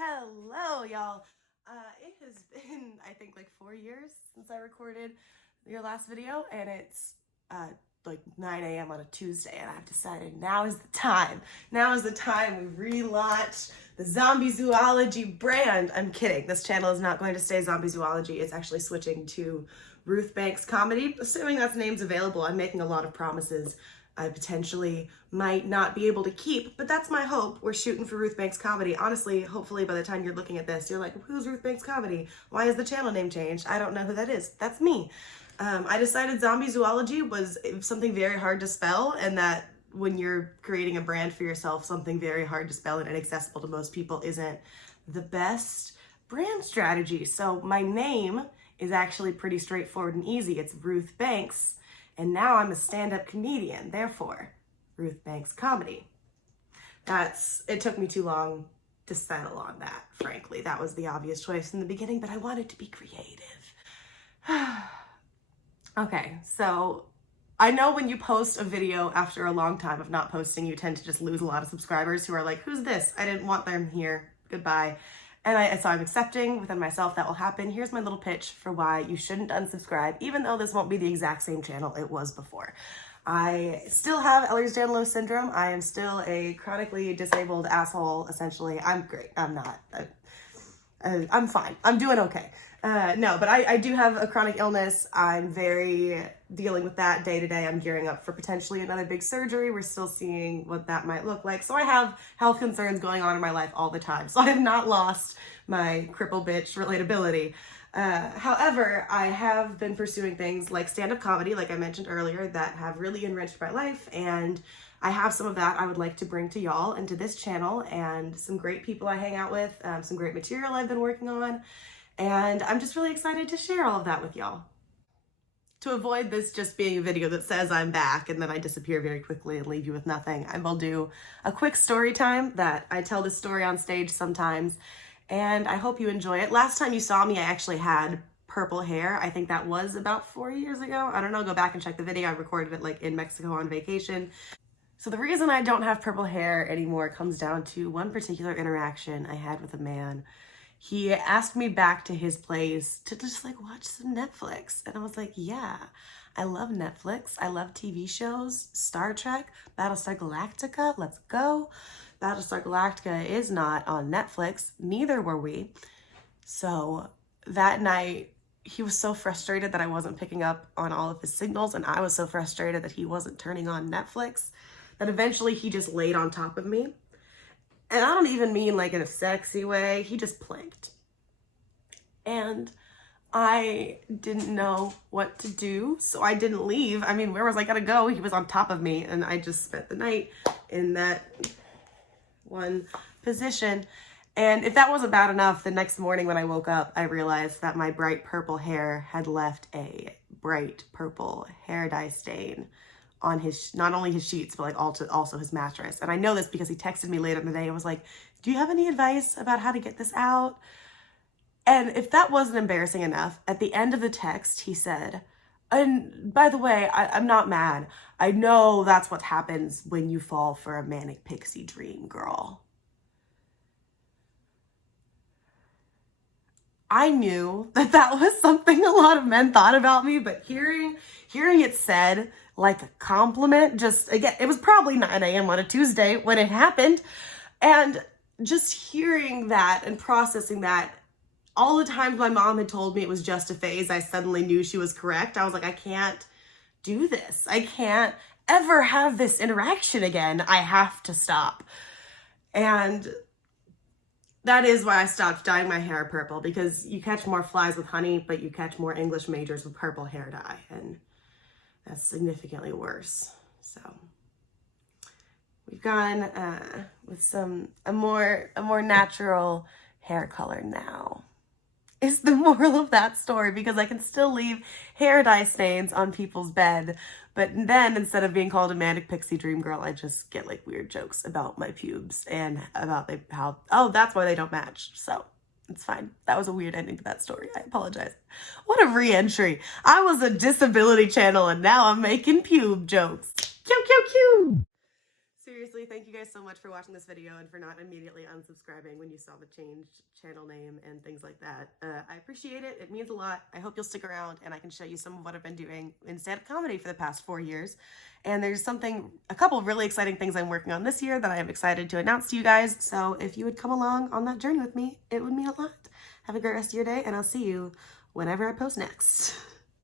Hello, y'all. It has been, I think, like 4 years since I recorded your last video, and it's like 9 a.m. on a Tuesday, and I've decided now is the time. Now is the time we relaunch the Zombie Zoology brand. I'm kidding. This channel is not going to stay Zombie Zoology. It's actually switching to Ruth Banks Comedy, assuming that name's available. I'm making a lot of promises I potentially might not be able to keep, but that's my hope. We're shooting for Ruth Banks Comedy. Honestly, hopefully by the time you're looking at this, you're like, who's Ruth Banks Comedy? Why is the channel name changed? I don't know who that is. That's me. I decided Zombie Zoology was something very hard to spell, and that when you're creating a brand for yourself, something very hard to spell and inaccessible to most people isn't the best brand strategy. So my name is actually pretty straightforward and easy. It's Ruth Banks. And now I'm a stand-up comedian, therefore, Ruth Banks Comedy. It took me too long to settle on that, frankly. That was the obvious choice in the beginning, but I wanted to be creative. Okay, so I know when you post a video after a long time of not posting, you tend to just lose a lot of subscribers who are like, who's this? I didn't want them here. Goodbye. And so I'm accepting within myself that will happen. Here's my little pitch for why you shouldn't unsubscribe, even though this won't be the exact same channel it was before. I still have Ehlers-Danlos syndrome. I am still a chronically disabled asshole, essentially. I'm great. I'm not. I'm fine. I'm doing okay. No, but I do have a chronic illness. I'm dealing with that day to day. I'm gearing up for potentially another big surgery. We're still seeing what that might look like. So I have health concerns going on in my life all the time. So I have not lost my cripple bitch relatability. However, I have been pursuing things like stand-up comedy, like I mentioned earlier, that have really enriched my life, and I have some of that I would like to bring to y'all and to this channel, and some great people I hang out with, some great material I've been working on, and I'm just really excited to share all of that with y'all. To avoid this just being a video that says I'm back and then I disappear very quickly and leave you with nothing, I will do a quick story time that I tell this story on stage sometimes, and I hope you enjoy it. Last time you saw me, I actually had purple hair. I think that was about 4 years ago. I don't know, go back and check the video. I recorded it like in Mexico on vacation. So the reason I don't have purple hair anymore comes down to one particular interaction I had with a man. He asked me back to his place to just like watch some Netflix. And I was like, yeah, I love Netflix. I love TV shows, Star Trek, Battlestar Galactica, let's go. Battlestar Galactica is not on Netflix, neither were we. So that night, he was so frustrated that I wasn't picking up on all of his signals, and I was so frustrated that he wasn't turning on Netflix, that eventually he just laid on top of me. And I don't even mean like in a sexy way, he just planked. And I didn't know what to do, so I didn't leave. I mean, where was I gonna go? He was on top of me, and I just spent the night in that one position. And if that wasn't bad enough, the next morning when I woke up, I realized that my bright purple hair had left a bright purple hair dye stain on his, not only his sheets, but like also his mattress. And I know this because he texted me later in the day and was like, do you have any advice about how to get this out? And if that wasn't embarrassing enough, at the end of the text, he said, and by the way, I'm not mad. I know that's what happens when you fall for a manic pixie dream, girl. I knew that that was something a lot of men thought about me, but hearing it said like a compliment, just again, it was probably 9 a.m. on a Tuesday when it happened. And just hearing that and processing that, all the times my mom had told me it was just a phase, I suddenly knew she was correct. I was like, I can't do this. I can't ever have this interaction again. I have to stop. And that is why I stopped dyeing my hair purple, because you catch more flies with honey, but you catch more English majors with purple hair dye, and that's significantly worse. So we've gone with a more natural hair color now, is the moral of that story, because I can still leave hair dye stains on people's bed, but then instead of being called a manic pixie dream girl, I just get like weird jokes about my pubes and about how, oh, that's why they don't match. So it's fine. That was a weird ending to that story. I apologize. What a re-entry. I was a disability channel and now I'm making pube jokes. Cute, cute, cute. seriously, thank you guys so much for watching this video and for not immediately unsubscribing when you saw the changed channel name and things like that. I appreciate it. It means a lot. I hope you'll stick around and I can show you some of what I've been doing in stand-up comedy for the past 4 years. And there's a couple of really exciting things I'm working on this year that I am excited to announce to you guys. So if you would come along on that journey with me, it would mean a lot. Have a great rest of your day, and I'll see you whenever I post next.